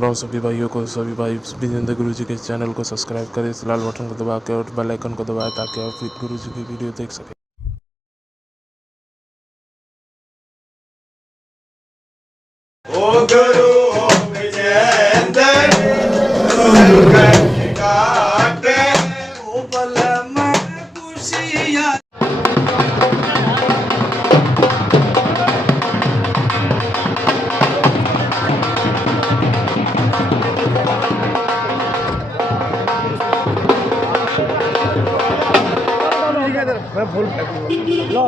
राम सभी भाइयों को, सभी भाई विजेंद्र गुरु जी के चैनल को सब्सक्राइब करें, इस लाल बटन को दबा के और बेल आइकन को दबाएं ताकि आप गुरु जी की वीडियो देख सकें। ओ गुरु ओ विजेंद्र काटे ओ बल में खुशियां मैं भूल लो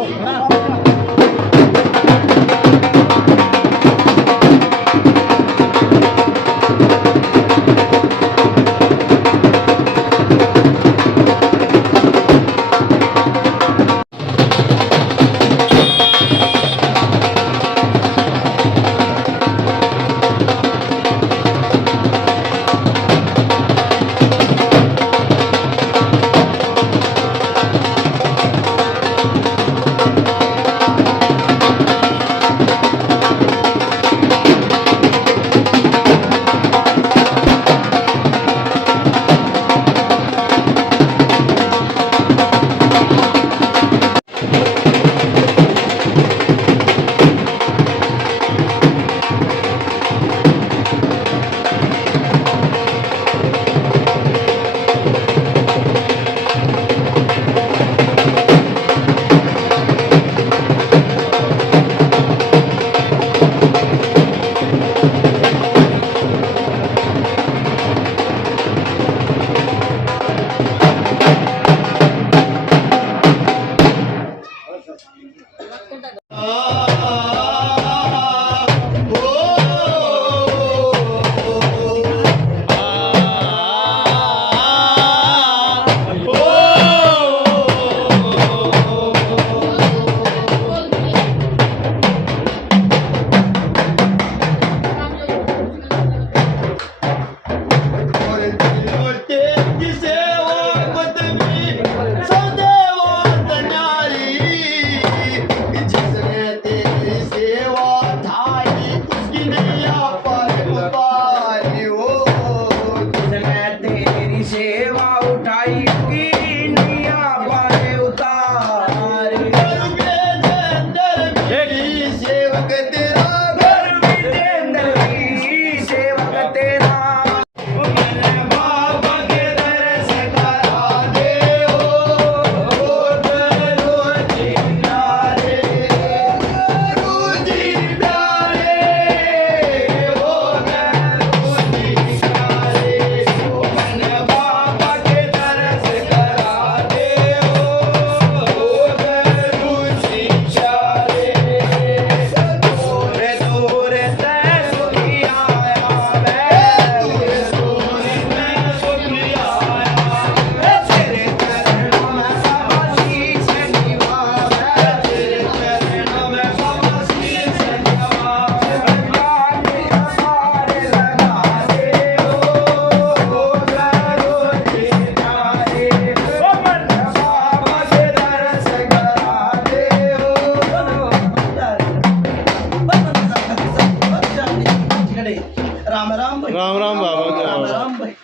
राम बाबा राम भाई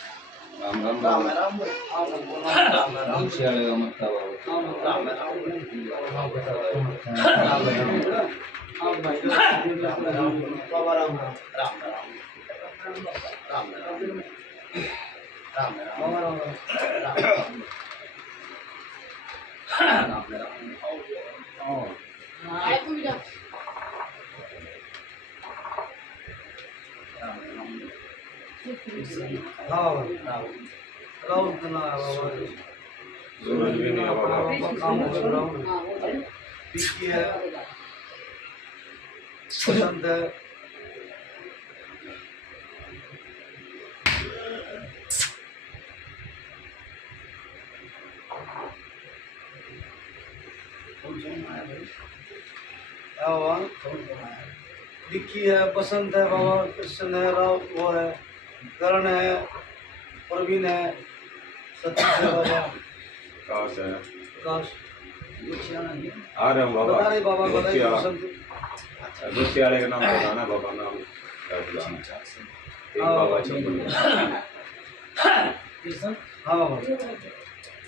राम भाई पसंद है विक्की है, बसंत है, बाबा कृष्ण है, राव वो है, करण है, प्रवीण है, सतीश है बाबा, काश है काश आ रहे हैं बाबा बता रहे बाबा बताइए बसंत दूसरे वाले का नाम बताना बाबा नाम बाबा चप्पल कृष्ण हाँ बाबा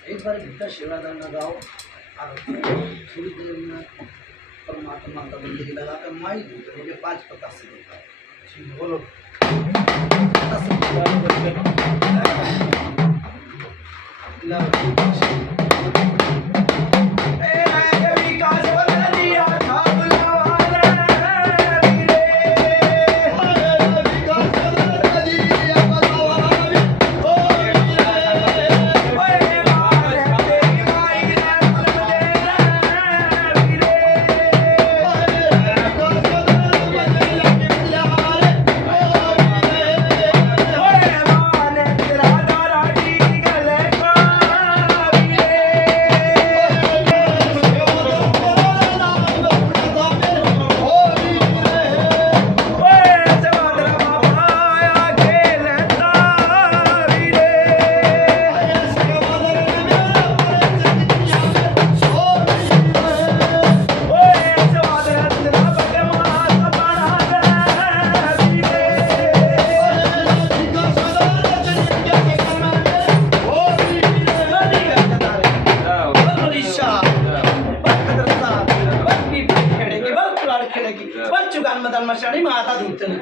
एक बार भीतर शिवादान लगाओ और थोड़ी देर में परमात्मा का बंदगी लगाकर माई दूसरे 5 पता से देता है। ठीक है, बोलो माता दूतन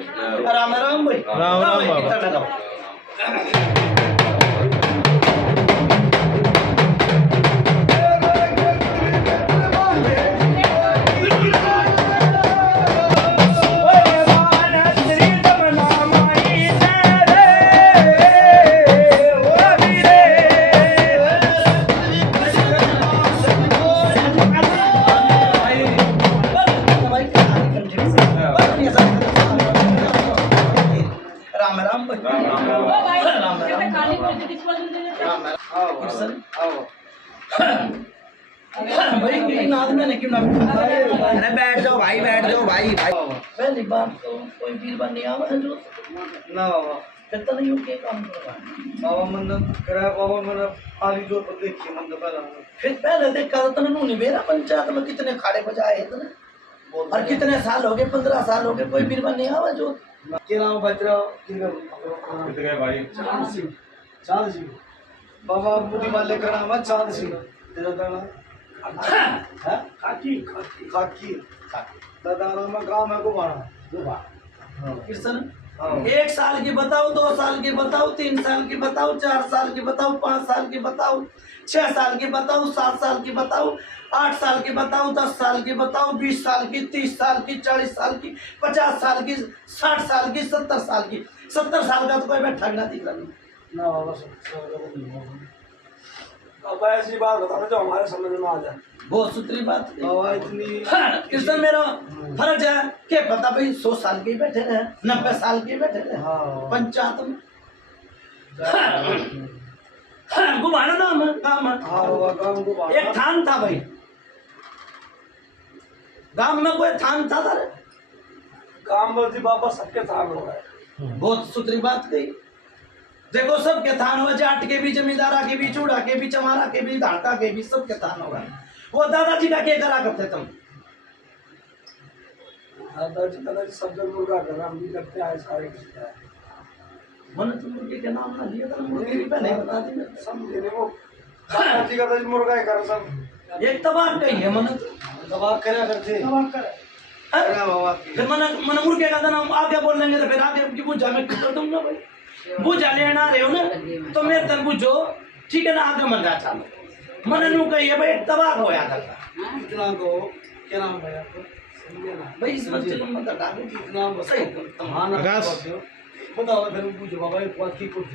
राम राम भाई राम राम बाबा। कितना लगाओ राम राम भाई राम राम भाई कोई नाद मैंने क्यों ना अरे बैठ जाओ भाई भाई पहली बात तो कोई वीर बन नहीं आवा जो ना बाबा फिर तो नहीं हो के काम करवा बाबा मन करा बाबा मन आली जोर पर देखिए मन पहला फिर पहले देखा तो नहीं मेरा पंचायत में कितने खाड़े बजाए इतने और कितने साल हो गए 15 साल हो गए कोई वीर बन नहीं आवा जो के नाम बजरा कितने भाई चांद सिंह बाबा मुझे माले का नाम है चांद सिंह तेरा दाना है काकी खाकी दादा नाम है गांव है गोबाना कृष्ण 1 साल की बताओ 2 साल की बताओ 3 साल की बताओ 4 साल की बताओ 5 साल की बताओ 6 साल की बताओ 7 साल की बताओ 8 साल की बताओ 10 साल की बताओ 20 साल की 30 साल की 40 साल की 50 साल की 60 साल की 70 साल की 70 साल का तो कोई बैठा ना दिख रहा नहीं ना बाबा अब ऐसी बात बताना जो हमारे समझ में आ जाए बहुत सूत्री बात है। बाबा इतनी कृष्ण मेरा फर्ज है के पता भाई 100 साल के बैठे रहे 90 साल के बैठे रहे हाँ। पंचायत में घुमाना नाम है काम है हाँ बाबा गांव गोबाना एक थान था भाई गांव में कोई थान था रे काम बल्कि बाबा सबके थान हो रहा है बहुत सूत्री बात कही देखो सबके थान हुआ जाट के भी जमींदारा के भी चूड़ा के भी चमारा के भी धाटा के भी सबके थान होगा वो दादाजी का क्या करा करते तुम दादाजी सब जन मुर्गा का नाम भी करते हैं सारे करते हैं मैंने तो मुर्गे के नाम ना लिया था मुर्गे की पहले बता दी मैं सब लेने वो दादाजी का तो मुर्गा ही कर सब एक तबाह कही है मैंने तो दबा करा करते अरे बाबा फिर मैंने मुर्गे का नाम आगे बोल लेंगे तो फिर आगे की बुझा मैं कर दूंगा भाई बुझा लेना रहे हो ना तो मेरे तन बुझो ठीक है ना आगे मन जा चालो मैंने नू कही है भाई तबाह होया करता कितना को क्या नाम है आपका भाई इस बच्चे को मत हटा दो कितना सही तुम्हारा आकाश। बताओ फिर पूछो बाबा एक बात की कुछ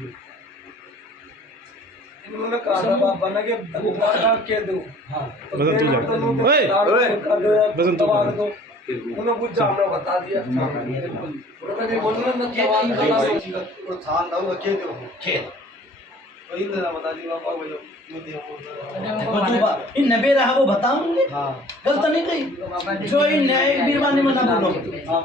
इन्होंने कहा था बाबा ने कि भगवान के दो हां बसंत तू जा ओए बसंत तू उन्होंने कुछ हमने बता दिया उन्होंने भी बोलना ना के नहीं तो थान दो के दो खेल तो इन्होंने बता दिया बाबा वो मुझे मधुबा इन नबे रहा वो बताऊंगे हां गलत नहीं कही जो इन न्याय बीरवानी में ना बोलो हां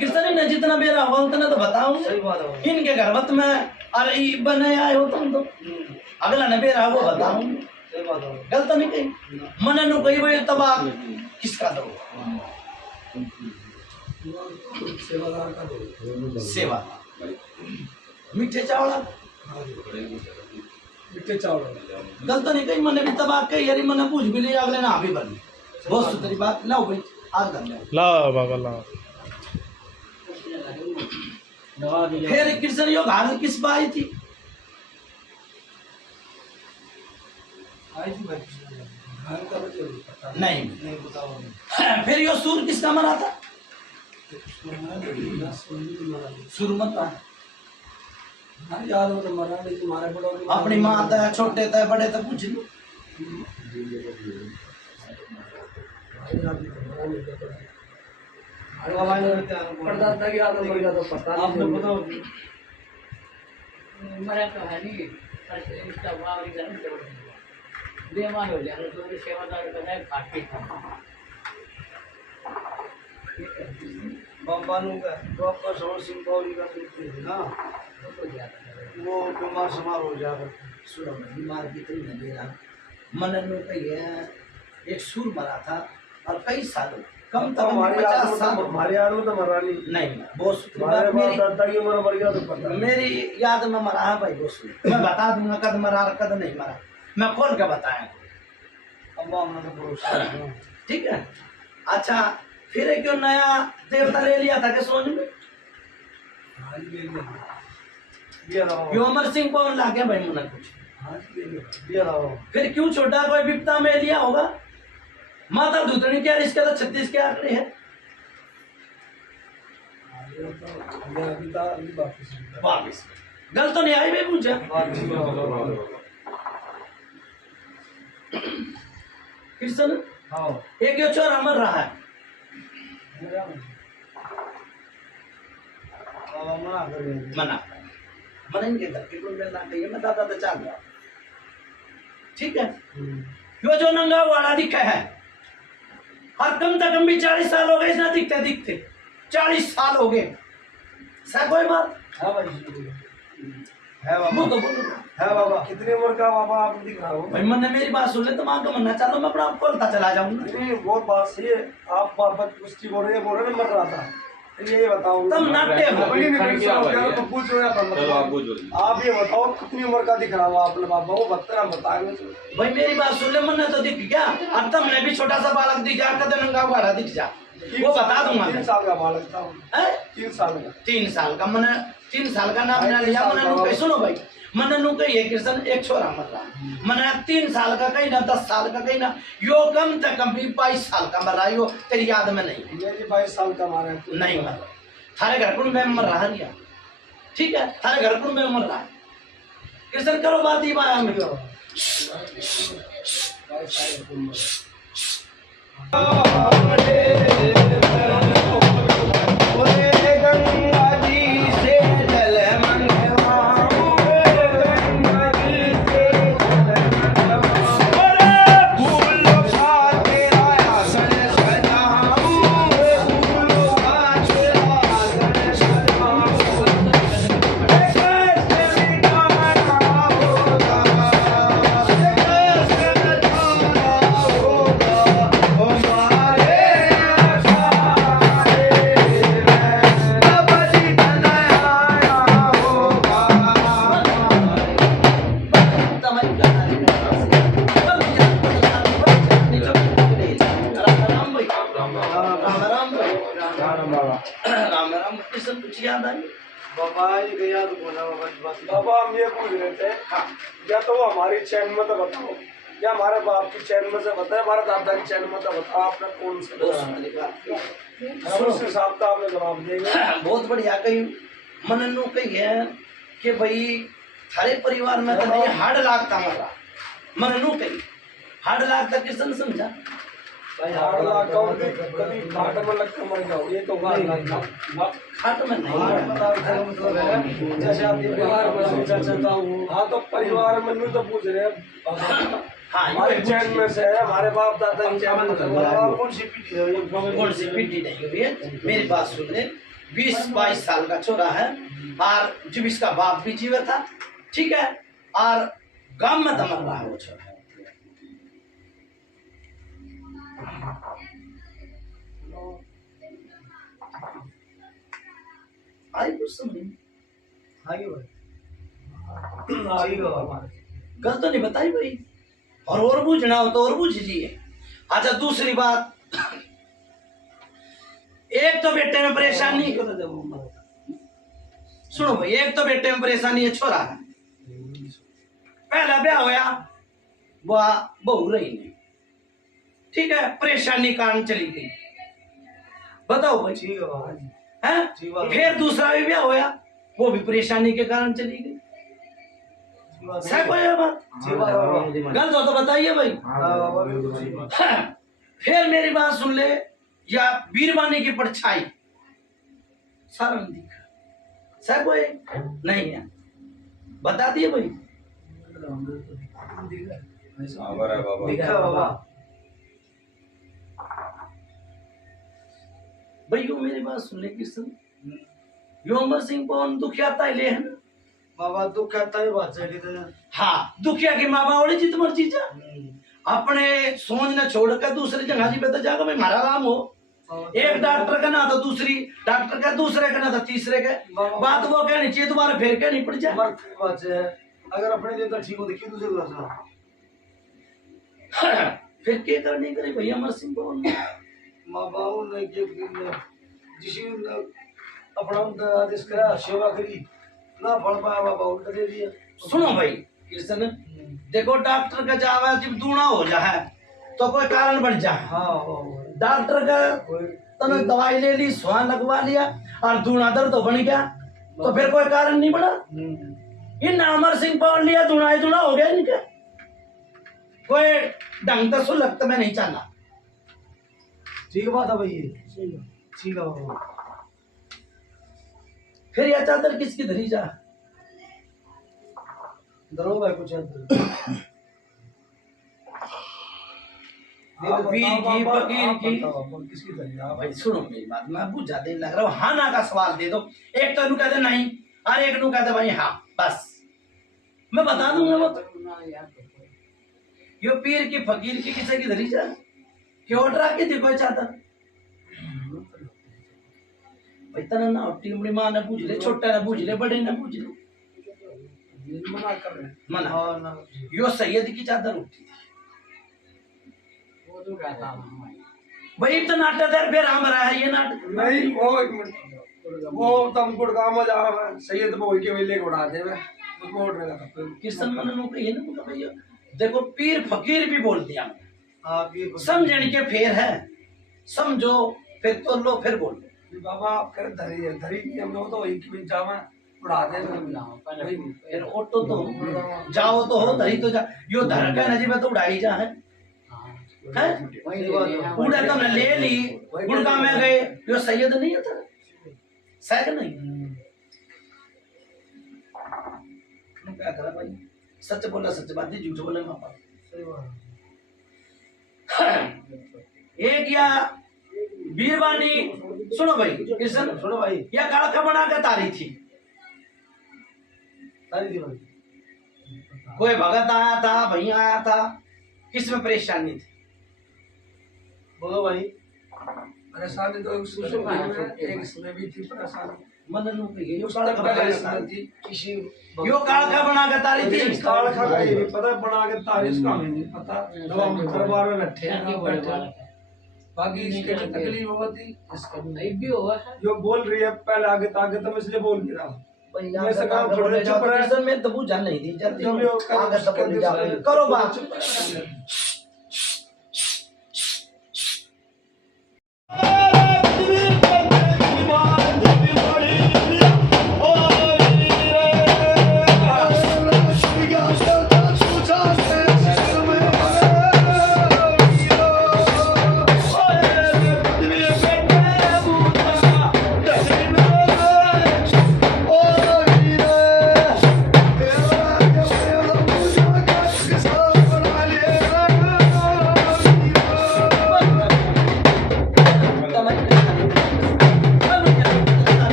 कृष्ण ने जितना बेरा हुआ उतना तो बताऊंगे सही बात है इनके गर्भत में अरे बने आए हो तुम तो अगला नबे रहा वो बताऊंगे सही बात है गलत नहीं कही मन नु कही भाई तबाह किसका दो सेवा मीठे चावल मिट्टे चावल गल तो नहीं कही मैंने भी तबाह कही यारी मैंने पूछ भी लिया अगले ना भी बनी बहुत सुथरी बात लाओ भाई आज कर ले ला बाबा ला फिर कृष्ण योग हाल किस बाई थी आई थी भाई घर का बच्चे पता नहीं नहीं बताओ फिर यो सूर किसका मरा था सूर मत था हाँ याद हो तो मरा नहीं तुम्हारे बड़ों ने अपनी माँ था छोटे था बड़े था पूछ लो परदादा की याद हो तो पता आपने बताओ मरा तो है नहीं पर इसका वावरी घर में छोड़ दिया बेमान हो जाए तो मेरे सेवादार का है काटी बम्बानू का प्रॉपर सौर सिंह पौड़ी का मित्र है ना तो जाता वो बीमार समार हो जाकर सुर बीमार की तरी नहीं रहा मनन में कही है एक सूर मरा था और कई सालों कम तो हमारे याद 50 साल हमारे याद में तो मरा नहीं नहीं बहुत सुथरी हमारे बात बाप दादा की उम्र मर गया तो पता नहीं। मेरी याद में मरा है भाई दोस्त मैं बता दूंगा कद मरा और कद नहीं मरा मैं खोल के बताया अम्बा हमने तो भरोसा है। ठीक है अच्छा फिर एक क्यों नया देवता ले लिया था कि सोच में हाँ जी, ले लिया। लिया रहो। यो अमर सिंह को ला गया भाई मुन्ना कुछ हाँ जी, ले लिया। लिया रहो। फिर क्यों छोटा कोई विपता में लिया होगा माता दूतनी क्या इसके तो 36 के आंकड़े है ये तो ये अभी था अभी वापस मिलता है। वापिस गल तो नहीं आई भाई मुझे वापस मिलता कृष्ण हाँ एक यो चोर अमर रहा है बाबा मना कर रहे हैं। मना मना इनके घर के कोई मिलना चाहिए मैं दादा तो चाल रहा ठीक है यो जो नंगा वाला दिखा है और कम से कम भी 40 साल हो गए इसना दिखते दिखते 40 साल हो गए सा कोई बात है भाई है मुंह बाबा तो बोलो है बाबा कितनी उम्र का बाबा आप दिख रहा हो भाई मैंने मेरी बात सुन ले तो मां को मरना चालो मैं अपना खोलता चला जाऊंगा नहीं वो बात सही है आप बाबा कुश्ती बोल रहे मर रहा था ये बताओ तब नाट्य हो नहीं, नहीं, सुनो, तो पूछ रहे हैं अपन चलो आप बताओ। पूछो आप ये बताओ कितनी उम्र का दिख रहा हो आप बाबा वो बता बताएंगे भाई मेरी बात सुन ले मैंने तो दिख गया अब तुमने भी छोटा सा बालक दिख जा कद नंगा वाला दिख जा वो बता दूंगा 3 साल का बालक था हैं? 3 साल का 3 साल का मैंने 3 साल का नाम ना लिया मैंने नु कही सुनो भाई मैंने नु कही है कृष्ण एक छोरा मर रहा मैंने 3 साल का कहीं ना 10 साल का कहीं ना यो कम से कम भी 22 साल का मर रहा यो तेरी याद में नहीं ये जी 22 साल का मारा है नहीं मर रहा थारे घर कुंड में मर रहा नहीं ठीक है थारे घर कुंड में मर रहा है कृष्ण करो बात ही माया में गंगा जी से जल मंगवाऊं गंगा जी से फूल खा तेरा आसन सजाऊं फूल खा तेरा आसन सजाऊं कैसे मिटाना होगा कैसे मिटाना होगा हमारे बाबा ये याद बोला बाबा की बात बाबा हम ये पूछ रहे थे या तो वो हमारी चैन में तो बताओ या हमारे बाप की चैन में से बताए हमारे दादा की चैन में तो बताओ आपने कौन से उस हिसाब का आपने जवाब देंगे बहुत बढ़िया कही मननु कही है कि भाई थारे परिवार में तो नहीं हार्ड लागता मरा मननु कही हार्ड लागता किसन समझा भाई हाड़ लागा और कभी घाट में लग कर मर जाओ ये तो बात लगता खाट में नहीं जैसे आप ये बिहार में सोचा चाहता हूँ हाँ तो परिवार में तो पूछ रहे हैं हाँ हमारे चैन में से है हमारे बाप दादा की चैन में से कौन सी पीटी नहीं हुई है मेरी बात सुन ले 20-22 साल का छोरा है और जब इसका बाप भी जीवित था ठीक है और गांव में दमर रहा है वो छोरा आई कुछ समझ नहीं। आगे भाई ठीक है बाबा। गलत तो नहीं बताई भाई, और बूझना हो तो और बूझ लीजिए। अच्छा दूसरी बात, एक तो बेटे में परेशानी, सुनो भाई, एक तो बेटे में परेशानी है, छोरा है, पहला ब्याह होया वह बहू रही नहीं, ठीक है, परेशानी कारण चली गई, बताओ भाई, ठीक है बाबा जी। हैं? ठीक बात है। फिर दूसरा भी ब्याह होया, वो भी परेशानी के कारण चली गई। सही कोई है बात? ठीक बात है बाबा। गलत हो तो बताइए भाई। हाँ बाबा बिल्कुल ठीक बात। हाँ, फिर मेरी बात सुन ले, या बीरबानी की परछाई सारा नहीं दिखा, सही कोई नहीं है, बता दिए भाई। आवर है बाबा। ठीक है बाबा। भाई यो मेरी बात सुन ले किशन, यो अमर सिंह कौन दुखियाता ले है ना? बाबा दुख कहता है बात है कि हाँ, दुखिया की माँ बावड़ी जित मर्जी जा, अपने सोच न छोड़ कर दूसरी जगह जी पे तो जाकर मैं मारा राम हो। एक डॉक्टर का ना तो दूसरी डॉक्टर का, दूसरे का ना तो तीसरे का, बात वो कहनी चाहिए, दोबारा फिर कहनी पड़ जाए। बात है, अगर अपने लिए तो ठीक हो देखिए दूसरे को फिर क्या करनी करे भैया अमर सिंह को माँ बाबू ने जिस अपना आदेश करा सेवा करी ना पढ़ पाया बाबा उल्टा दे दिया। सुनो भाई कृष्ण, देखो डॉक्टर का जावा जब दूना हो जाए तो कोई कारण बढ़ जाए, हाँ डॉक्टर का तने दवाई ले ली, स्वान लगवा लिया और दूना दर्द तो बन गया, तो फिर कोई कारण नहीं बना। इन अमर सिंह पढ़ लिया, दूना ही दूना हो गया इनका, कोई ढंग का सुलग तो मैं नहीं चाहना। ठीक बात है भाई, ठीक है बाबा। फिर यह चादर किसकी धरी जा? दरोगा कुछ वीर की फकीर की। किसकी दरिया भाई सुनो मेरी बात, मैं बुझा दे लग रहा हूँ, हाँ ना का सवाल दे दो, एक तो नु कहते नहीं और एक नु कहते भाई हाँ, बस मैं बता दूंगा। वो यो पीर की फकीर की किसी की धरी जा, क्यों डरा के देखो चादर भाई, तना ना टीमड़ी माँ ने पूछ ले, छोटा ने पूछ ले, बड़े ने पूछ ले, मना कर रहे हैं। मना। हाँ ना यो सैयद की चादर उठती थी वो तो क्या था भाई, तो नाटक है फिर हम रहा है ये नाटक नहीं वो एक मिनट वो तम गुड़गांव जा सैयद बोल के वेले उड़ा दे मैं उसको उड़ने का कृष्ण मन नो कही ना भैया, देखो पीर फकीर भी बोल दिया, आप ये समझने के फेर है, समझो फिर तो लो फिर बोलो। बाबा कर धरी है, धरी नहीं हम लोग तो वही की जावा उड़ा दे फिर ऑटो तो जाओ तो हो, धरी तो जा, यो धर के नजी में तो उड़ाई जा है, उड़ा तो न ले ली, गुड़गांव में गए, यो सैयद नहीं होता, सैयद नहीं क्या करा भाई, सच बोला सच बात है, झूठ बोला मापा। एक या बीरबानी, सुनो भाई कृष्ण, सुनो भाई या कालखा बना के तारी थी, तारी थी भाई, कोई भगत आया था, भैया आया था, किसमें परेशानी थी? बोलो भाई। परेशानी तो एक इसमें भी थी परेशानी, मन नु पे यो उसका कालखा बना के पहले तारी थी किसी यो कालखा बना के तारी थी, कालखा का ये भी पता बना के तारीफ का हमें नहीं पता, जब हम दरबार में बैठे हैं बैठे, बाकी इसके लिए तकलीफ होती इसका नहीं भी हुआ है। जो बोल रही है पहले आगे ताकि तुम इसलिए बोल नहीं रहा भाई मैं से कहा थोड़े चुप रहे, कृष्ण में तो बुझा नहीं थी, जल्दी जब यो आगे सब बोल जा, करो बात।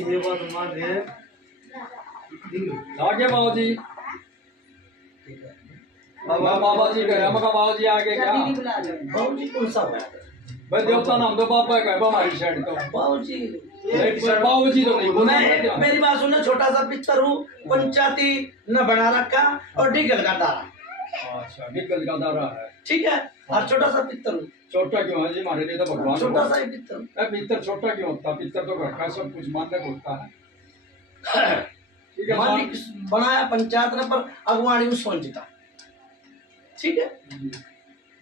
ये बात मान रहे आगे बाबा जी बाबा जी कह बाबा जी आगे क्या बाबू जी कौन सा हुआ भाई देवता नाम तो पापा का है हमारी साइड तो बाबू जी बाबू जी तो नहीं बोला मैं मेरी बात सुनना, छोटा सा पिक्चर हूँ, पंचायती न बना रखा और डीगल का दारा। अच्छा निकल का दारा है ठीक है, और छोटा सा पिक्चर हूँ। छोटा क्यों है जी हमारे लिए तो भगवान छोटा सा ही पिक्चर। पित्तर छोटा क्यों होता पित्तर तो घर का सब कुछ मानने को होता है ठीक है मालिक बनाया पंचायत ने पर अगवानी में सोचता। ठीक है,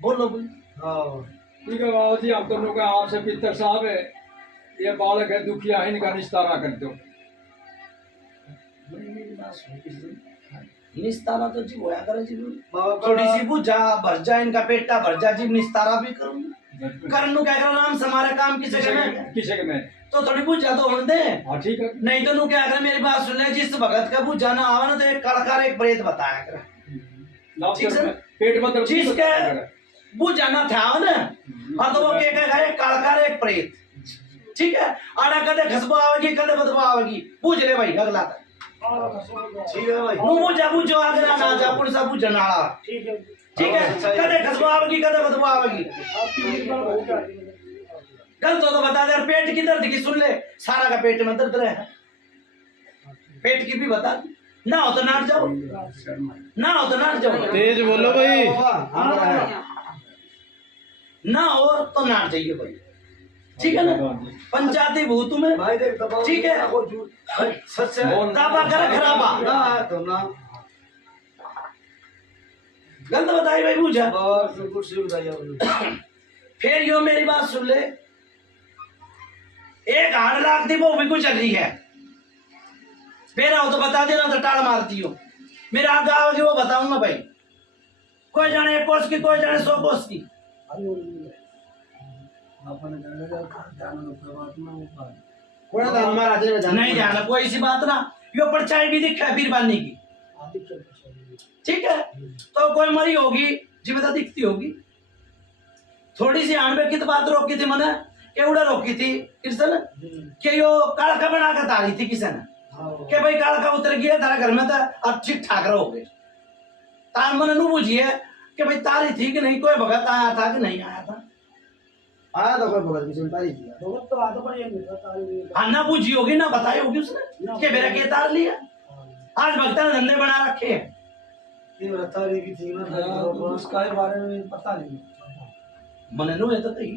बोलो बोलो। ठीक है बाबा जी हम दोनों का आपसे पित्तर साहब है, ये बालक है दुखिया है, इनका निस्तारा कर दो। निस्तारा तो जी होया करे जी, थोड़ी सी बुझा भर जा, इनका पेटा भर जा जी, निस्तारा भी करूँ करनू क्या करो नाम से हमारे काम किसे के में तो थोड़ी बुझा तो होने दे। हाँ ठीक है, नहीं तो नू क्या करे, मेरी बात सुन ले, जिस भगत का बुझा ना आवा ना तो एक कड़कार एक प्रेत बताया करे। ठीक है, पेट में जिसके बुझा ना था ना, हाँ तो वो क्या कहेगा एक कड़कार एक प्रेत। ठीक है, आड़ा कदे खसबो आवेगी कदे बदबो आवेगी, पूछ ले भाई अगला तक। ठीक है भाई, नु बुझा बुझो आगे ना जा पुण सा बुझ नाला। ठीक है कदे खसबो आवेगी कदे बदबो आवेगी। गलत हो तो बता दे, पेट की दर्द की सुन ले, सारा का पेट में दर्द रहे, पेट की भी बता, ना हो तो नाट जाओ, ना हो तो नाट जाओ। तेज बोलो भाई। ना हो तो नाट जाइए भाई। ठीक है ना, पंचायती भूत में भाई देख दबाओ, ठीक है, वो झूठ सच है, ताबा करे खराबा ना तो ना गलत बताई भाई बुझा। और कुछ भी बताइए। फिर यो मेरी बात सुन ले, एक 8 लाख दी वो भी कुछ चल रही है, फिर आओ तो बता देना तो टाल मारती हो। मेरा आगे आओगी वो बताऊंगा भाई, कोई जाने 1 कोस की, कोई जाने 100 कोस की। नहीं जाना कोई सी बात ना, यो परछाई भी दिखा है बीरबानी की। ठीक है, तो कोई मरी होगी जिम्मेदार दिखती होगी। थोड़ी सी आनबे की तो बात रोकी थी मैंने, केवड़ा रोकी थी कृष्ण के यो कालका बना कर तारी थी किसी ने के भाई कालका उतर गया तारा घर में, तो अब ठीक ठाक रहोगे। तार मैंने नू बुझिए कि भाई तारी थी कि नहीं, कोई भगत आया था कि नहीं आया था। आया तो कोई भगत किसी ने तारी किया भगत तो आदो पर ये हाँ ना पूछी होगी ना बताई होगी उसने कि मेरा के तार लिया। आज भक्ता ने धंधे बना रखे हैं, ये तारी की थी ना, उसका बारे में पता नहीं मने नु है तो कही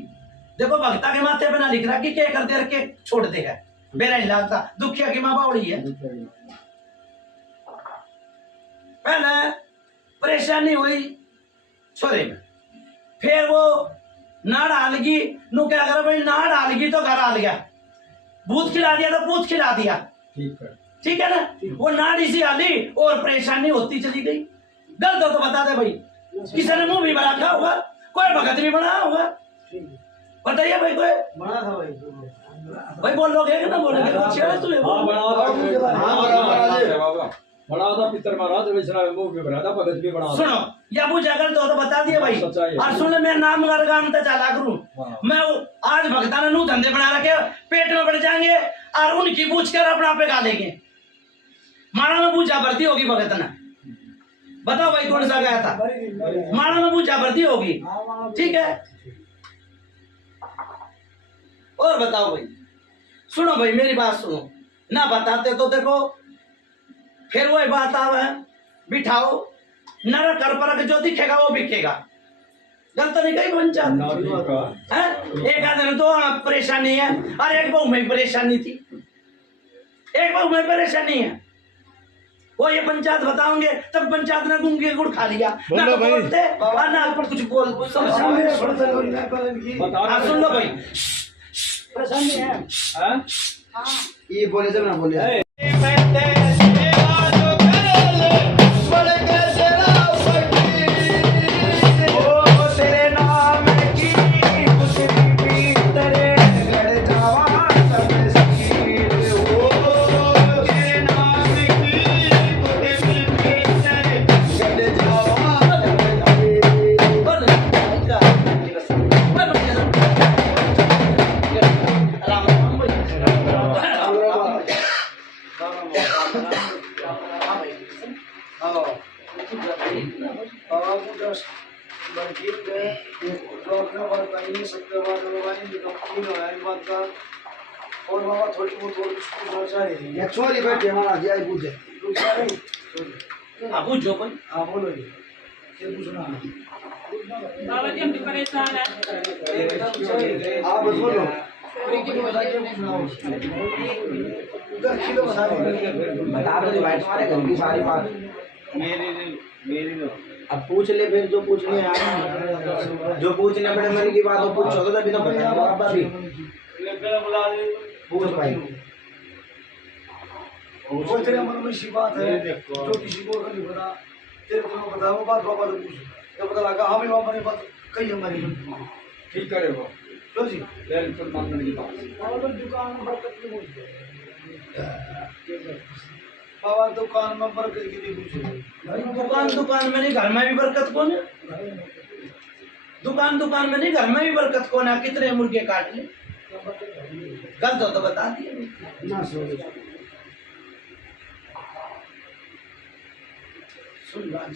देखो भक्ता के माथे पे ना लिख रहा कि क्या कर दे रखे छोड़ दे है, मेरा ही लागता दुखिया की माँ बावड़ी है। पहले परेशानी हुई छोरे में, फिर वो ना डालगी नु क्या करे भाई, ना डालगी तो घर आ गया, भूत खिला दिया तो भूत खिला दिया। ठीक है ना, वो नाड़ी सी आली और परेशानी होती चली गई। गलत हो तो बता दे भाई, किसी ने मुंह भी बना रखा होगा, कोई भगत भी बना होगा, बताइए भाई कोई बना था भाई बोल लोगे कि ना बोलोगे, बड़ा था पितर महाराज वैष्णव मुंह भी बना था, भगत भी बना था। सुनो या पूछा कर तो बता दिए भाई। और सुन मैं नाम गाम तो चला करूं, मैं आज भगता ने नू धंधे बना रखे, पेट में बढ़ जाएंगे और उनकी पूछ कर अपना पे गा लेंगे। माना में पूछा भर्ती होगी भगत ने, बताओ भाई कौन सा गया था, माना में पूछा भर्ती होगी। ठीक है, और बताओ भाई, सुनो भाई मेरी बात सुनो, ना बताते तो देखो फिर वही बात आवे, बिठाओ नर कर पर जो दिखेगा वो बिकेगा। गलत नहीं कही पंचायत है, एक आदमी तो परेशानी है और एक बहू में परेशानी थी, एक बहू में परेशानी है, वो ये पंचायत बताओगे तब पंचायत ने गुंगी गुड़ खा लिया ना, तो बोलते ना पर कुछ बोल सुन लो भाई। परेशानी है ये बोले जब ना बोले हाँ बाबा को जस्ट बर्फीन गए जो अपने बात कही नहीं सकते बात भाई तीन हो एक बात का और बाबा थोड़ी बहुत और कुछ पूछना चाहिए या छोरी बैठे हमारा जी आई पूछे पूछा नहीं आप पूछो भाई हाँ बोलो जी क्या पूछना है बाबा जी हम तो परेशान हैं आप बोलो उधर किलो बता दो भाई तुम्हारे घर की सारी बात मेरी अब पूछ ले फिर जो पूछने आए जो पूछने पड़े मेरी की बात हो पूछो तो तभी तो बताएंगे आप भी पूछ भाई वो तेरे मन में सी बात है जो किसी को नहीं पता तेरे को बताओ वो बात बाबा से पूछ जब पता लगा हाँ भी बाबा ने बात कही हमारी ठीक करे वो जो जी बिल्कुल मानने की बात और दुकान में बरकत नहीं होती बाबा दुकान में बरकत की नहीं पूछे दुकान में नहीं घर में भी बरकत कौन है दुकान में नहीं घर में भी बरकत कौन है कितने मुर्गे काट ले गलत हो तो बता दिए ना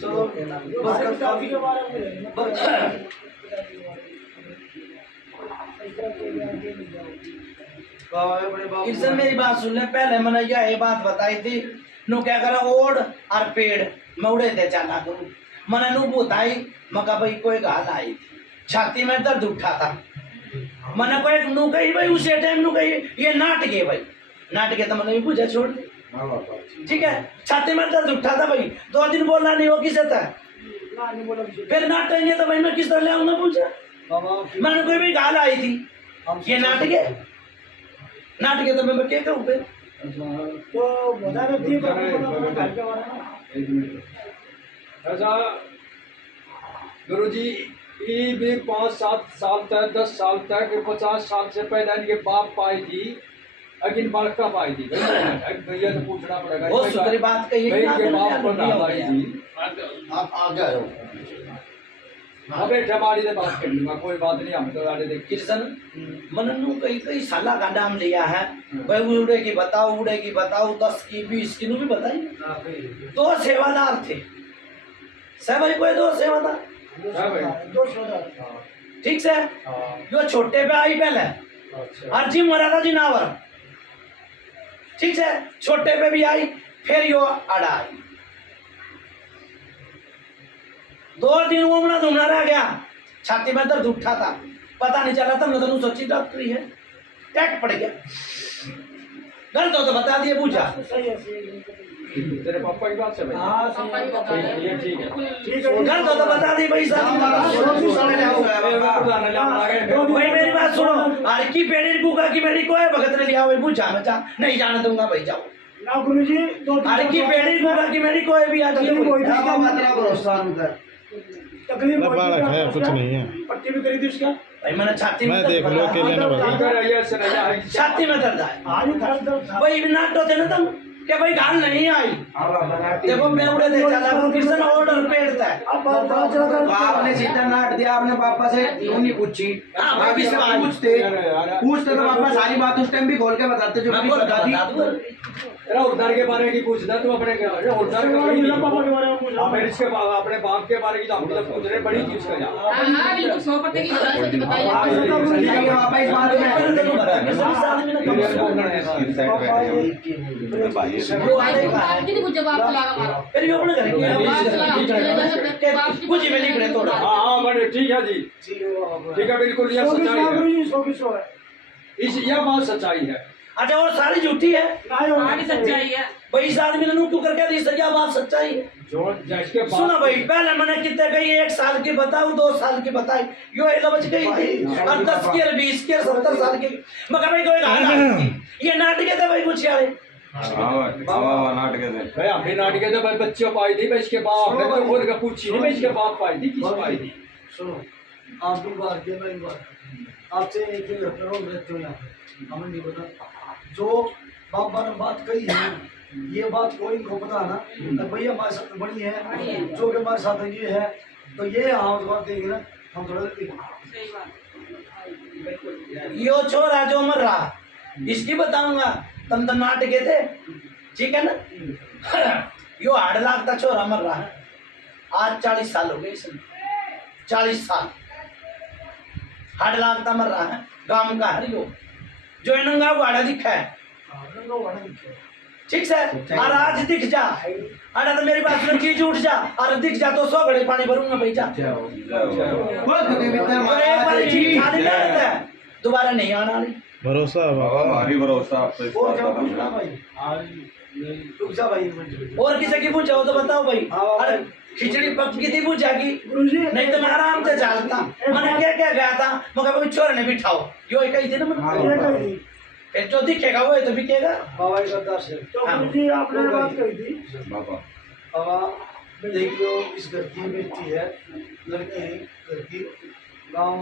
चलो बरकत काफी के बारे में किशन मेरी बात सुन ले पहले मैंने ये बात बताई थी नु क्या करा ओढ़ और पेड़ मैं उड़े थे चाला करूं मैंने नु बताई मका भाई कोई गाल आई थी छाती में दर्द उठा था मैंने कोई नु कही भाई उसे टाइम नु कही ये नाटक है भाई नाटक है तो मैंने भी पूछा छोड़ दे ठीक है छाती में दर्द उठा था भाई 2 दिन बोलना नहीं हो किसे था फिर नाटक है तो भाई मैं किस तरह ले आऊंगा पूछा मैंने कोई भी गाल आई थी ये नाटक है तो मैं क्या करूं फिर तो बता दो ठीक है ऐसा गुरुजी ये भी 5-7 साल तक 10 साल तक 50 साल से पहले इनके बाप पाई थी लेकिन बड़का पाई थी भैया तो पूछना पड़ेगा बहुत सुंदर बात कही भाई के बाप पर आई थी आप आ गए अबे ठमाड़ी से बात कर लूंगा कोई बात नहीं हम तो आगे देख कृष्ण मननु कई साला का नाम लिया है भाई उड़े की बताओ 10 की 20 की भी बताई 2 सेवादार थे सब भाई कोई 2 सेवादार ठीक से जो छोटे पे आई पहले अर्जी मरा था जी नावर ठीक से छोटे पे भी आई फिर यो अड़ा आई 2 दिन घूमना घूमना रह गया छाती में दर्द उठा था पता नहीं चला था मतलब सोची डॉक्टरी है टैक पड़ गया गलत हो तो बता दिए पूछा तेरे पापा की बात से भाई ये ठीक है गलत हो तो बता दी भाई साहब भाई मेरी बात सुनो हर की पेड़ी कुका की मेरी को है भगत ने लिया भाई पूछा मैं नहीं जाने दूंगा भाई जाओ ना गुरुजी हर की पेड़ी कुका की मेरी को है भी आज तकलीफ है कुछ नहीं है पट्टी भी करी थी उसका भाई मैंने छाती में मैं देख लो अकेले ने बता छाती में दर्द है आज दर्द था भाई नाटो थे ना तुम क्या भाई गाल नहीं आई देखो मैं उड़े दे चला कृष्ण ऑर्डर पेड़ था आपने सीधा नाट दिया आपने पापा से क्यों नहीं पूछी आप इससे पूछते तो पापा सारी बात उस टाइम भी खोल के बताते जो मैंने बता दी उद्धार के बारे की पूछता तू अपने उद्धार के बारे में पापा के बारे में पूछ आप इसके अपने बाप के बारे की हम तो पूछ रहे बड़ी चीज का बिल्कुल 100% की सच बताइए पापा इस बात में जब आप लगा मारो फिर यो अपने घर कुछ में नहीं पड़े थोड़ा हाँ बड़े ठीक है जी ठीक है बिल्कुल यह सच्चाई है इस यह बात सच्चाई है अच्छा और सारी झूठी है सारी सच्चाई है भाई इस आदमी ने नू क्यों करके दी सजा बात सच्चाई है जो जिसके सुना भाई पहले मैंने कितने कही 1 साल की बताऊं 2 साल की बताई यो ये बच गई थी और 10 की 20 की 70 साल की मगर भाई कोई गाना ये नाटक है भाई कुछ यार भाई अपनी नाटक तो भाई बच्चों पाई थी भाई इसके बाप ने तो खुद का पूछी नहीं भाई इसके बाप पाई थी किस पाई थी सुनो आप भी बात किया मैं बात आपसे एक ही रहते हो यहाँ पे हमें नहीं पता जो बाबा ने बात कही है ये बात कोई को पता ना भैया हमारे साथ बड़ी है जो कि हमारे साथ ये है तो ये हम बात देंगे ना हम थोड़ा यो छोरा जो मर रहा इसकी बताऊंगा तुम तो नाटक थे ठीक है ना यो 8 लाख का छोरा मर रहा है, आज 40 साल हो गए इसमें, 40 साल 8 लाख का मर रहा है, गांव का है यो, जो नंगा गाड़ा दिखा है, ठीक है। और आज दिख जा, अरे तो मेरी बात में चीज उठ जा, और दिख जा तो 100 घड़े पानी भरूंगा भाई जा। एक बार चीज खाली ना रहता है, दोबारा नहीं आना नहीं। भरोसा बाबा भारी भरोसा आप पे। और क्या पूछना भाई? रुक जा भाई, और किसी की पूछा हो तो बताओ भाई। अरे खिचड़ी पक की थी पूछा की नहीं तो मैं आराम से चलता, मैंने क्या क्या गया था, मगर कोई चोर ने बिठाओ, यो एक ही थी ना मैंने, फिर जो दिखेगा वो तो बिकेगा। बाबा का दास है। तो गुरुजी आपने बात कही थी बाबा बाबा, देखियो इस घर की बेटी है, लड़की है, घर की गाँव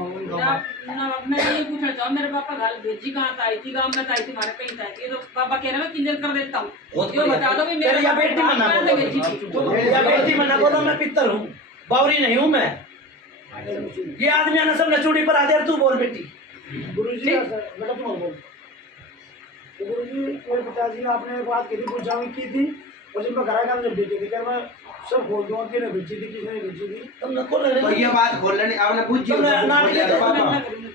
मैं ये पूछना चाहूँ, मेरे पापा घर भेजी कहाँ आई थी, गाँव में आई थी, हमारे कहीं आई थी, तो पापा कह रहे हैं क्लियर कर देता हूँ, ये बता दो कि मेरे बेटी मना पापा भेजी थी। या बेटी मना बोलो, मैं पित्तर हूँ, बावरी नहीं हूँ मैं। ये आदमी आना सब नचूड़ी पर आदे, तू बोल बेटी। गुरुजी बेटा तुम बोल। तो गुरुजी मेरे पिताजी ने आपने एक बात की थी, पूछा की थी, और जब मैं घर आया जब बेटी थी, मैं सब खोल दूंगा, किसने भेजी थी किसने भेजी थी, तुम खोल रहे ये बात खोल लेनी आपने पूछी तुमने नाटक किया पापा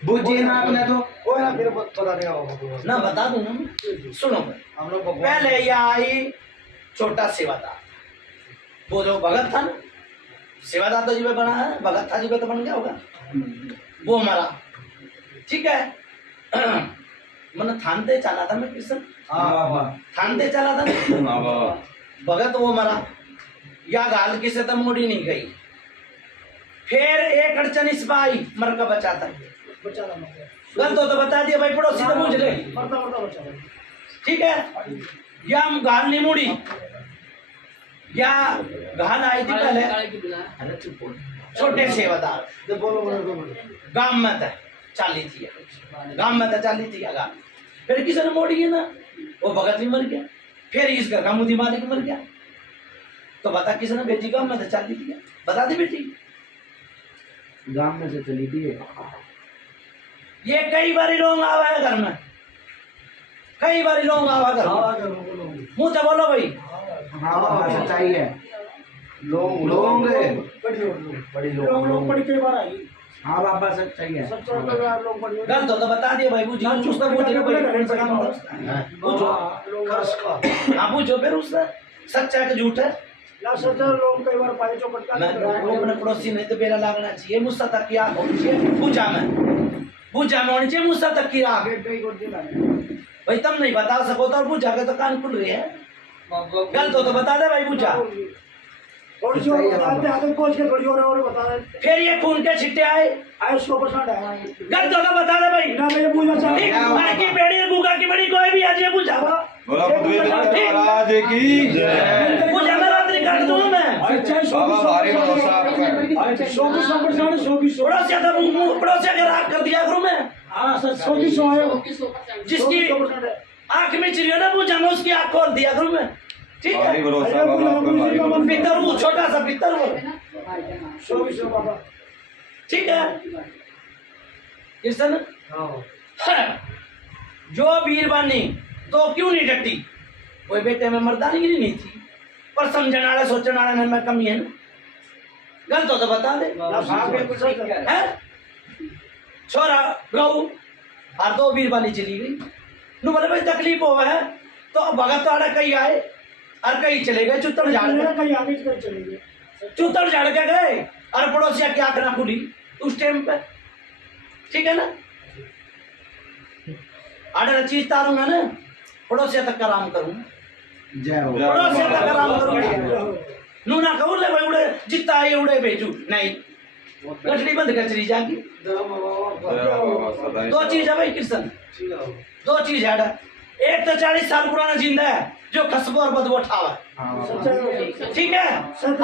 बुझिए ना आपने तो वो ना फिर बता देगा वो ना, बता दूं ना। सुनो हम लोग पहले ये आई छोटा सेवादार, वो जो भगत था ना, सेवादार तो जीवे बना है, भगत था जीवे तो बन गया होगा, वो मरा, ठीक है। मैंने थानते चला था मैं किशन, थानते चला था ना, भगत वो मरा, या गाल किसे तो मोड़ी नहीं गई, फिर एक अड़चन इस बाई मर का बचा था, बचा ला गलत हो तो बता दिया भाई, पड़ोसी तो पूछ ले, मरता मरता बचा ला। ठीक है। या गाल नहीं मुड़ी, या गाल आई थी पहले छोटे सेवादार, बोलो बोलो गांव में था चाली थी, गांव में था चाली थी गाल, फिर किसी ने मोड़ी है ना, वो भगत भी मर गया, फिर इस घर का मुदी मालिक मर गया, तो बता किसी ने बेटी गांव में था चाली थी, बता दी बेटी गांव में से चली थी ये कई बारी लोग आवा है घर में, कई बारी लोग आवा घर में, मुँह से बोलो भाई। हाँ सच्चाई है, लोग बड़ी लोग बड़ी कई बार आई, हाँ बाबा सच्चाई है, सब कई बार लोग बड़ी गलत हो तो बता दिए भाई, पूछो उसका पूछो पूछो, हाँ पूछो फिर उससे सच्चा है कि झूठ है। ना सच्चा लोग कई बार पाए चौकट का मैं अपने पड़ोसी नहीं तो बेरा लागना चाहिए, मुझसे तक की आँख होनी चाहिए, पूछा में होनी चाहिए, मुझसे तक की आँख। भाई तुम नहीं बता सको तो पूछा के तो कान खुल रही है, गलत हो तो बता दे भाई, पूछा थोड़ी सी और बताते आगे कोच के थोड़ी और बता रहे, फिर ये खून के छिट्टे आए, आए 100% है गलत हो तो बता दे भाई। ना मैं पूछना ठीक, चाहता मार की बेड़ी गुगा की बड़ी कोई भी आज ये पूछा बोला पृथ्वी महाराज की पूछा मैं रात्रि काट दूंगा मैं, बाबा भारी भरोसा आपका है। 100% पड़ोसिया था पड़ोसिया के राग कर दिया करूँ मैं, हाँ सर 100% आए जिसकी आँख में चिड़िया ना पूछा मैं उसकी आँख खोल दिया करूँ मैं, ठीक भारी है। भरोसा बाबा आप पे, भारी भरोसा। पितर हूँ, छोटा सा पितर हूँ, 100% बाबा ठीक है कृष्ण। हाँ जो वीरवानी तो क्यों नहीं डटी, कोई बेटे में मर्दानगी नहीं थी, पर समझने वाला सोचने वाला में कमी है ना, गलत हो तो बता दे। हैं? छोरा गऊ और 2 वीरवानी चली गई, नु बोले भाई तकलीफ हो है तो भगत तो आड़ा कहीं आए और कहीं चले गए, चुतर झाड़ के, कहीं आगे चले गए, चुतर झाड़ के गए और पड़ोसिया की आंख ना खुली उस टाइम पे, ठीक है ना। आड़ा चीज तारूंगा ना, पड़ोसिया तक का राम करूंगा, जय हो पड़ोसिया तक का राम करूंगा, नू ना कहूँ ले भाई उड़े जितना आए उड़े भेजू, नहीं गठड़ी बंद कर चली जाएगी। दो चीज है भाई कृष्ण, 2 चीज है, एक तो 40 साल पुराना जिंदा है जो खुशबू और बदबू उठावा, ठीक है।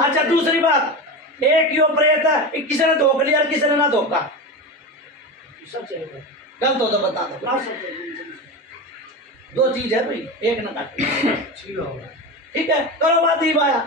अच्छा दूसरी बात, एक यो प्रेत है, किसी ने धोखा लिया और किसी ने ना धोखा, गलत हो तो बता दो। 2 चीज है भाई, एक ना काट, ठीक है। करो बात ही बाया,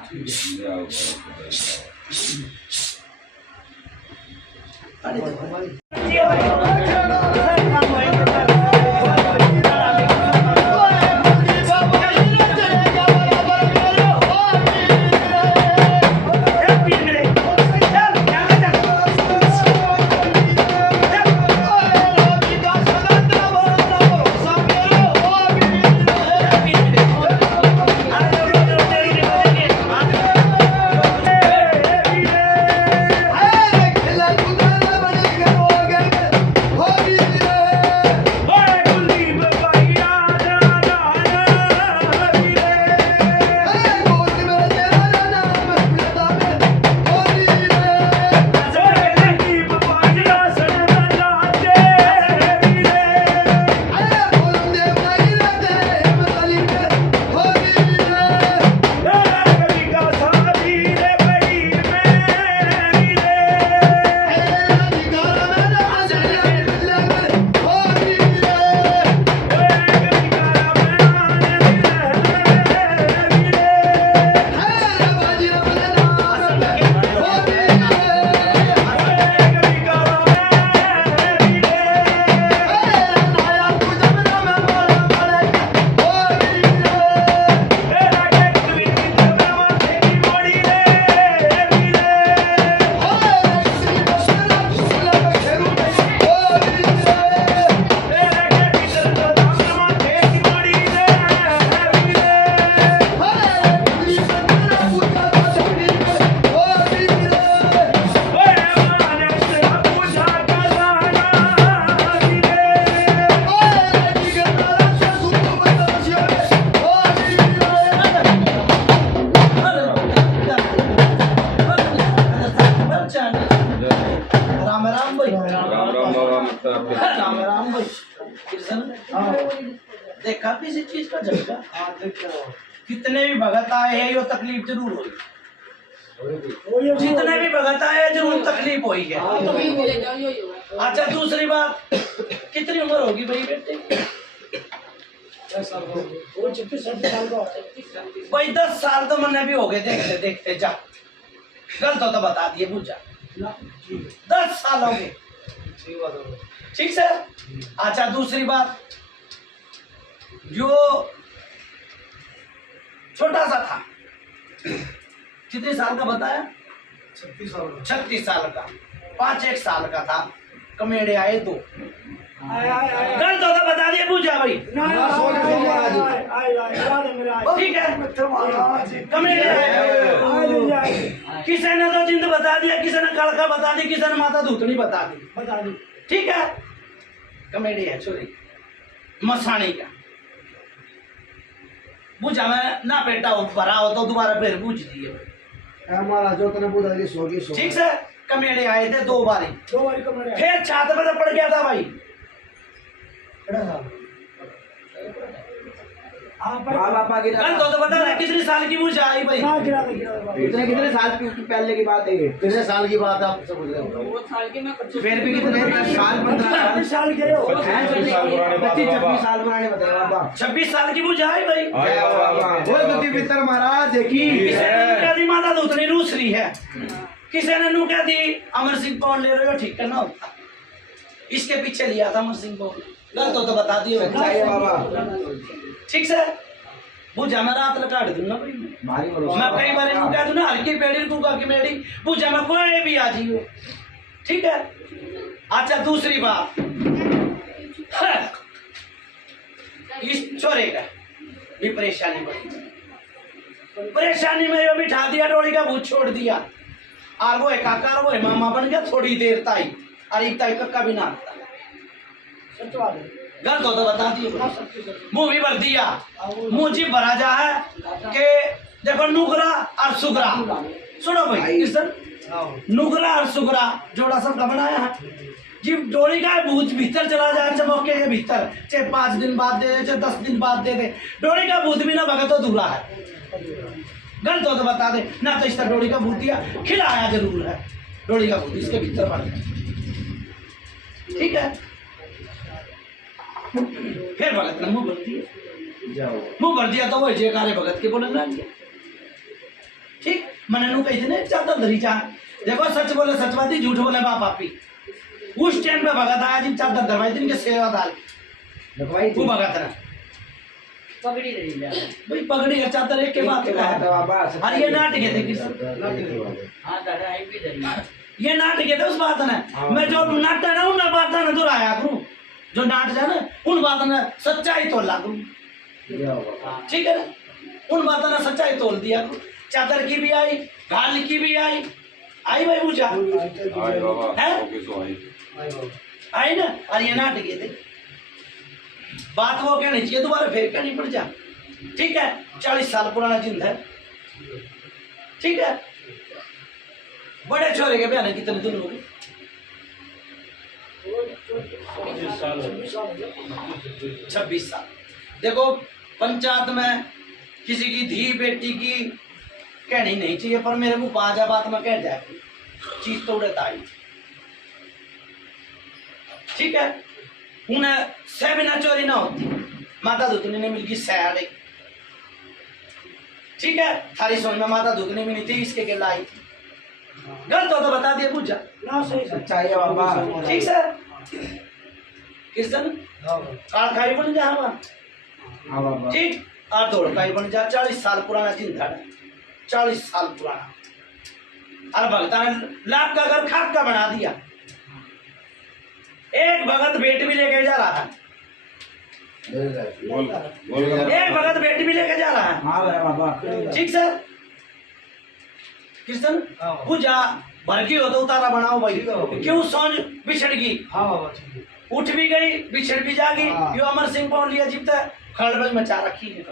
राम राम भाई। राम राम बाबा मतलब राम राम भाई। कृष्ण देखा किसी चीज का झटका? कितने भी भगत आए हैं यो तकलीफ जरूर हुई। जितने भी भगत आए हैं जरूर तकलीफ हुई है। अच्छा दूसरी बात, कितनी उम्र होगी भाई बेटे? भाई 10 साल तो मैंने भी हो गए देखते देखते। जा गलत हो तो बता दिए, बुझ जा। 10 साल हो गए, ठीक सर। अच्छा दूसरी बात, जो छोटा सा था, कितने साल का बताया? 36 साल का। 5-1 साल का था, कमेड़े आए 2। गलत होता बता दिए, पूछा भाई। ठीक है, कमेड़े आए। किसी ने तो जिंद बता दिया, किसी ने कड़का बता दी, किसी ने माता धूतनी बता दी। ठीक है, कमेड़ी है छोरी मसानी का। बुझा मैं ना पेटा हो भरा हो तो दोबारा फिर पूछ दिए हमारा जो तने बुधा की सोगी सो। ठीक से। कमेड़े आए थे 2 बारी कमेड़े फिर छात पर पड़ गया था भाई। पापा की गलत हो तो बता रहे कितने साल की बुझा आई भाई? कितने साल की पहले की बात है ये? कितने साल की बात है आप सब बोल रहे हो? बहुत साल के मैं फिर भी कितने 10 साल 15 साल के हो। 25 साल पुराने बात 26 साल पुराने बताए बाबा। 26 साल की बुझा आई भाई। वो गति पितर महाराज देखी किसी ने कह दी माता धूतनी रूसरी है, किसी ने नू कह दी अमर सिंह कौन ले रहे हो, ठीक करना होता। इसके पीछे लिया था अमर सिंह को। गलत हो तो बता दिए बाबा। ठीक से। बुझा मैं रात लकाट दूंगा भाई। मैं कई बार इनको कह दूं ना हल्की पेड़ी कुका की मेड़ी, बुझा मैं कोई भी आ जियो। ठीक है। अच्छा दूसरी बात, इस छोरे का भी परेशानी पड़ी। परेशानी में यो बिठा दिया, डोली का भूत छोड़ दिया, और वो काका और वो मामा बन गया थोड़ी देर ताई, और एक ताई कक्का भी ना। गलत हो तो बता दिए, मुंह भी भर दिया। मुंह जी भरा जा है कि देखो नुगरा और सुगरा। सुनो भाई किशन, नुगरा और सुगरा जोड़ा सबका बनाया है जी। डोरी का भूत भीतर चला जाए चमोके के भीतर, चाहे 5 दिन बाद दे दे, चाहे 10 दिन बाद दे दे, डोरी का भूत भी ना भगत तो दूल्हा है। गलत हो तो बता दे ना, तो इस तरह डोरी का भूत दिया, खिलाया जरूर है। डोरी का भूत इसके भीतर बढ़ गया। ठीक है। फिर भगत ने मुंह भर दिया। मुंह भर दिया तो वो जयकारे भगत के बोलने लग गया। ठीक, मैंने नू कही थी ना चादर धरी चाह। देखो सच बोले सचवादी, झूठ बोले बाप आपी। उस टाइम पे भगत आया जिन चादर धरवाई थी, इनके सेवादार वो भगत ने पगड़ी दे दिया भाई। पगड़ी का चादर एक के बाद अरे ये नाटक थे किस? हां दादा आई भी दरी ये नाटक थे उस बात ने। मैं जो नाटक ना उन बात ने दोहराया करूं, जो नाट जाए ना उन बातों ने सच्चाई तोल लागू। ठीक है ना, उन बातों ने सच्चाई तोल दिया। चादर की भी आई, घाल की भी आई भाई पूछा आई ना। और ये नाटक थे, बात वो कहनी चाहिए दोबारा फिर कहनी पड़ जा। ठीक है, 40 साल पुराना जिंद है। ठीक है, बड़े छोरे के बयान कितने दिन हो गए? 26 साल। देखो पंचायत में किसी की धी बेटी की कहनी नहीं चाहिए, पर मेरे मुंह बाजा बात में कह जाए चीज तो उड़ता आई। ठीक है, उन्हें सह बिना चोरी ना होती, माता धुतनी ने मिलगी सैड। ठीक है, थारी सोन में माता धुतनी मिली थी, इसके के लाई थी। गलत हो तो बता दिए, पूछा ना सही सच्चाई है बाबा। ठीक सर। किशन काल खाई बन जा हमारा। ठीक, और दौड़ खाई बन जा। 40 साल पुराना जिंदा है, 40 साल पुराना। और भगता ने लाख का घर खाक का बना दिया। एक भगत बेट भी लेके जा रहा है, एक भगत बेट भी लेके जा रहा है। हाँ बाबा। ठीक सर। कृष्ण पूजा भर की हो तो उतारा बनाओ भाई। क्यों सोच बिछड़ गई? उठ भी गई, बिछड़ भी जागी। यो अमर सिंह पौन लिया, जिब तक खड़बड़ी मचा रखी है,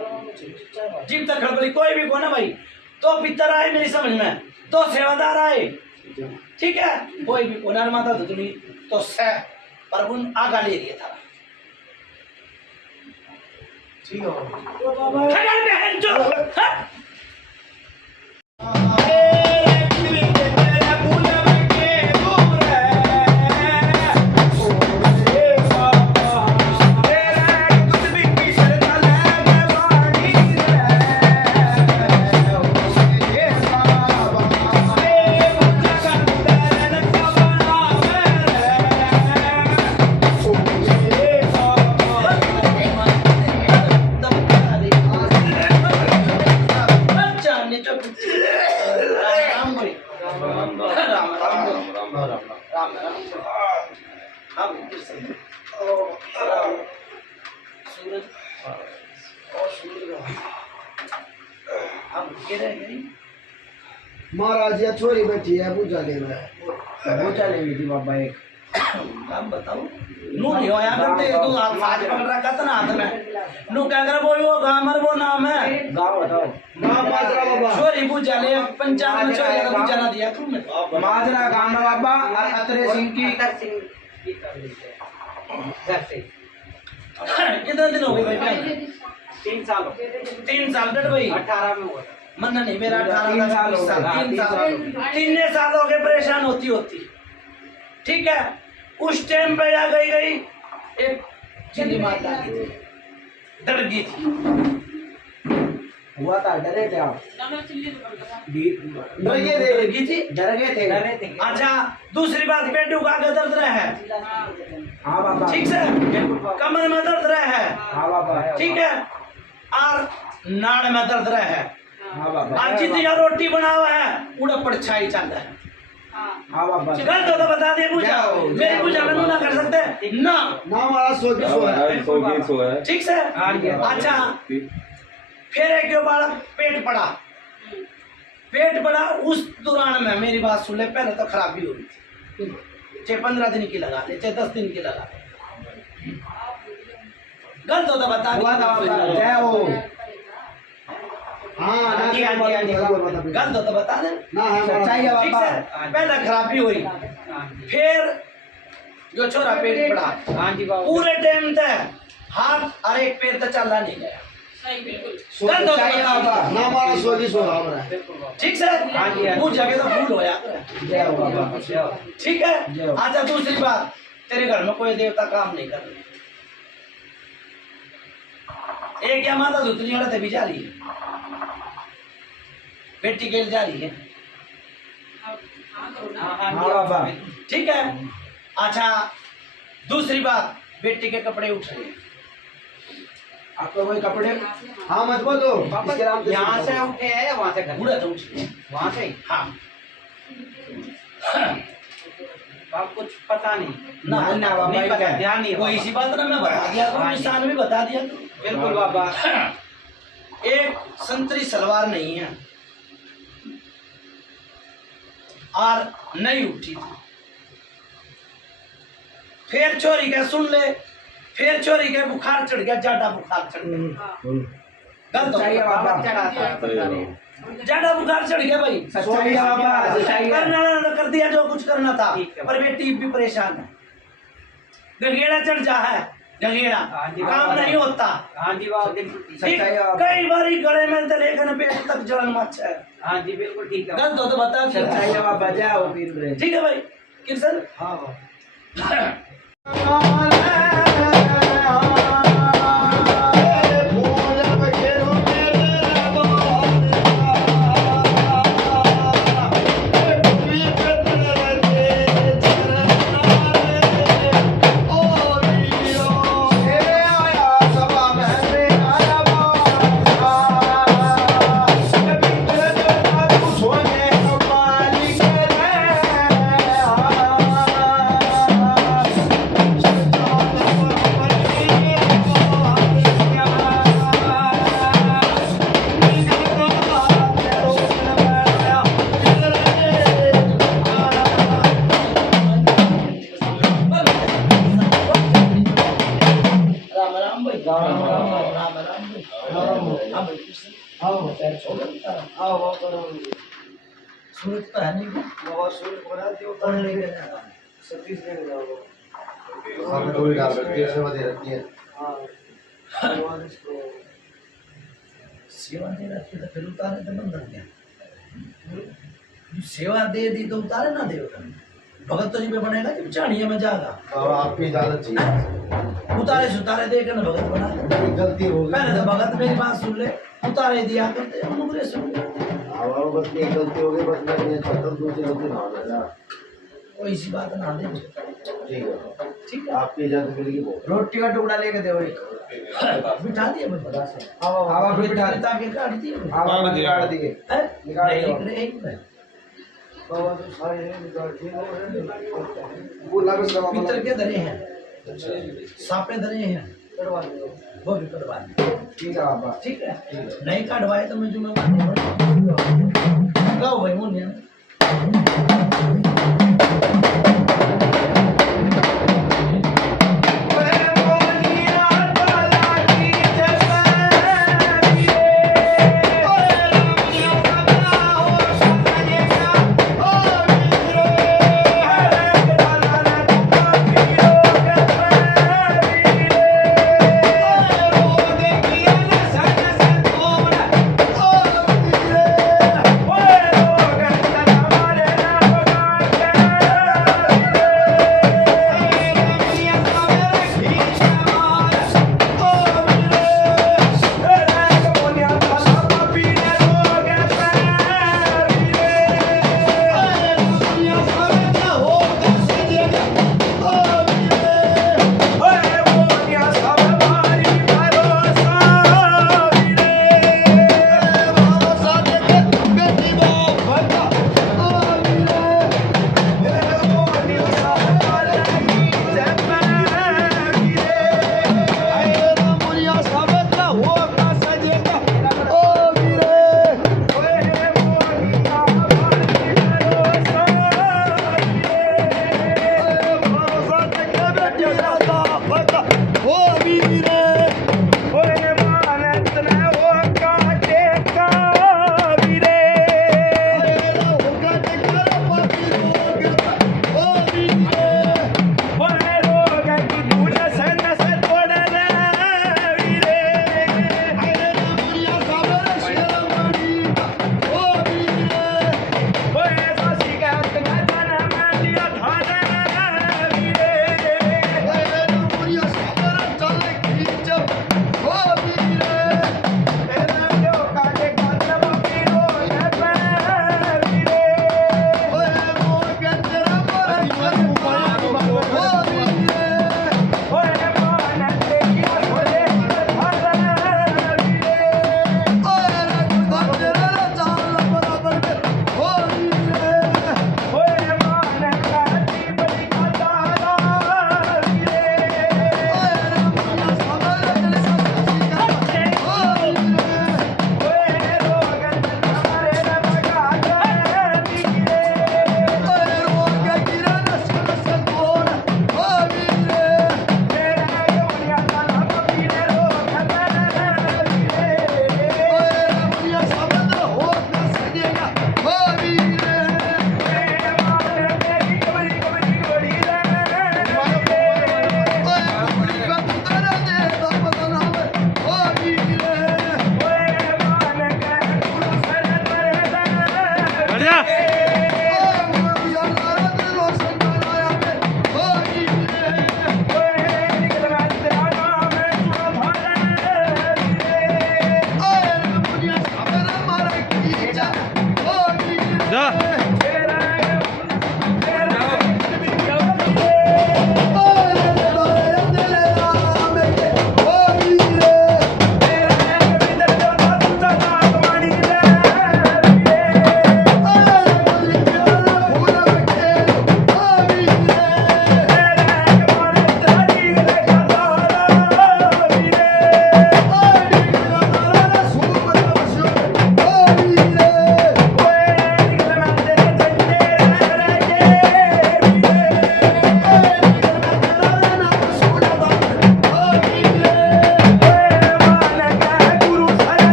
जिब तक खड़बड़ी कोई भी को ना भाई। तो पितर आए मेरी समझ में, तो सेवादार आए, ठीक है कोई भी पुनर् माता दुदुनी तो से पर उन आगा ले लिया था ठीक है खगन बहन जो हाँ? महाराज या छोरी बैठी है पूजा ले रहा है पूजा लेनी थी बाबा एक काम बताओ नू नहीं होया करते तू आप आज पकड़ रखा था ना हाथ में नू क्या कर वो गामर वो नाम है गाँव बताओ गाँव माजरा बाबा छोरी पूजा ले पंचायत में छोरी का पूजा ना दिया तुमने माजरा गांव बाबा और अतरे सिंह की कितने दिन हो गए भाई 3 साल 3 साल डट भाई 18 में हुआ मन्ना नहीं मेरा 18 तीन साल हो गए। 3 साल 3 साल हो गए परेशान होती ठीक है उस टाइम पे आ गई एक चिल्ली माता की डर गई थी हुआ था डरे थे आप ना मैं चिल्ली तो करता था डर गए थे डर गई थी डर गए थे अच्छा दूसरी बात पेटू का आगे दर्द रहा है हाँ बाबा ठीक से कमर में दर्द रहा है हाँ बाबा ठीक है और नाड़ में दर्द रहा है हाँ बाबा आज जितनी रोटी बना हुआ है उड़ा परछाई चल रहा है हाँ बाबा गलत हो तो बता दे पूजा मेरी पूजा में ना कर सकते ना ना महाराज सो की सो है सो है ठीक से अच्छा फिर एक बार पेट पड़ा उस दौरान में मेरी बात सुन ले पहले तो खराबी हो रही थी चाहे 15 दिन की लगा ले चाहे 10 दिन की लगा ले गलत हो तो बता दे जय हो हाँ ना गलत हो तो बता दे ना है सच्चाई है ठीक बाबा है पहले खराबी हुई फिर जो छोरा पेट पड़ा हाँ जी बाबा पूरे टाइम तक हाथ और एक पैर तक चलना नहीं गया सही बिल्कुल गलत हो तो सच्चाई है बता बाबा ना महाराज सो की सो है ठीक से वो जगह तो भूल हो यार जय हो बाबा जय हो ठीक है अच्छा दूसरी बात तेरे घर में कोई देवता काम नहीं कर रहे एक क्या माता धुतरी वाला तभी जा रही है बेटी के लिए जा रही है हाँ करो ना हाँ बाबा ठीक है अच्छा दूसरी बात बेटी के कपड़े उठ रहे हैं आपको कोई कपड़े हाँ मत बोलो इसके नाम से यहाँ से उठे हैं या वहाँ से घर बूढ़ा तो उठ रहे हैं वहाँ से ही? हाँ आप कुछ पता नहीं ना ना बाबा नहीं पता ध्यान नहीं है कोई बाबा। इसी बात ना मैं बता दिया तो निशान भी बता दिया तो बिल्कुल बाबा एक संतरी सलवार नहीं है और नहीं उठी थी फिर चोरी का सुन ले फिर चोरी के बुखार चढ़ गया ज्यादा बुखार चढ़ गया गलत हो सच्चाई है बाबा गया। ज्यादा बुखार चढ़ गया भाई सच्चाई है बाबा सच्चाई है करना ना कर दिया जो कुछ करना था ठीक है। पर बेटी भी परेशान है गगेड़ा चढ़ जा है गगेड़ा हाँ जी, काम बाबा। नहीं होता हाँ जी बाबा बिल्कुल ठीक, सच्चाई है बाबा कई बारी गले में तो लेकर पेट तक जलन मच है हाँ जी बिल्कुल ठीक है गलत हो तो बता सच्चाई है बाबा जय हो पीर ब्रे ठीक है भाई किशन हाँ बाबा सोने सूरज तो है नहीं बाबा सूरज बना दियो कौन लेके जाएगा? सतीश ने जाओ हमें तो भी डाल रखती है, सेवा दे रखती है। हाँ भगवान इसको सेवा दे रखी तो फिर उतारे तो बंधन क्या? जो सेवा दे दी तो उतारे ना दे भगत तो जी पे बनेगा जब चाणिया में जाएगा और आपकी इजाजत चाहिए। उतारे सुतारे दे कर ना भगत बना गलती हो गई। पहले तो भगत मेरी बात सुन ले उतारे दिया करते अनुग्रह सुन ले अब बस एक गलती हो गई, बस मैं नहीं चाहता दूसरी गलती ना हो जाए। कोई सी बात ना दे ठीक है, ठीक है आपकी इजाजत मिलेगी बहुत। रोटी का टुकड़ा लेके दो एक बिठा दिए मैं बता से अब बिठा ताकि काट दिए आप निकाल दिए। नहीं बाबा तो सारे हैं निकाल दिए वो लागत का पितर के धरे हैं सापे धरे हैं करवा दो वो भी कटवा दिए ठीक है आप ठीक है नहीं कटवाए तो मैं जुम्मेवार नहीं गाओ भाई मुनिया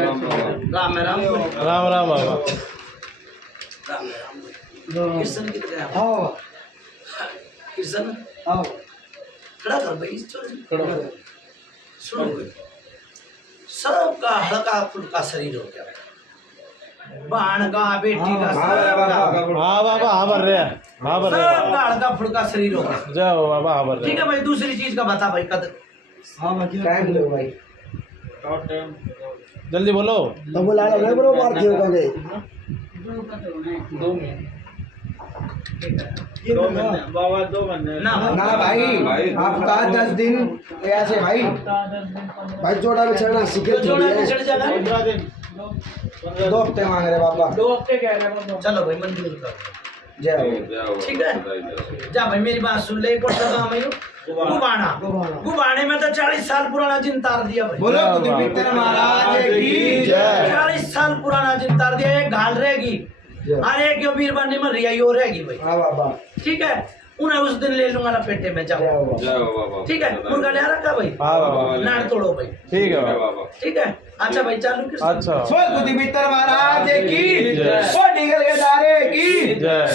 राम राम राम राम बाबा। कृष्ण किधर गया कृष्ण खड़ा कर भाई सुनो सबका हल्का फुल्का शरीर हो गया बाण का बेटी का हाँ बाबा हाँ भर रहे हैं हाँ भर रहे हैं सबका हल्का फुल्का शरीर हो गया जाओ बाबा हाँ भर रहे ठीक है भाई दूसरी चीज का बता भाई कद टाइम लो भाई हैं जल्दी बोलो। तो बोला लो बरो बार क्यों कहे 2 मिनट ना ना भाई आपका 10 दिन ऐसे भाई भाई जोड़ा बिछड़ना सीखे जोड़ा बिछड़ जाएगा दो हफ्ते मांग रहे बाबा चलो भाई मंदिर का जय हो। ठीक है जा भाई मेरी बात सुन ले गुबाना गुबाने में तो 40 साल पुराना जिन तार दिया भाई बोलो कुतुबुद्दीन महाराज की जय। 40 साल पुराना जिन तार दिया एक घाल रहेगी और एक यो बीरबानी में रियाई और रहेगी भाई हाँ बाबा ठीक है उन्हें उस दिन ले लूंगा ना पेटे में जाओ ठीक है मुर्गा ले रखा भाई हाँ बाबा नाड़ तोड़ो भाई ठीक है बाबा। ठीक है अच्छा भाई चालू कृष्ण अच्छा बोल कुतुबुद्दीन महाराज की जय। बोल निकल के दारे की जय।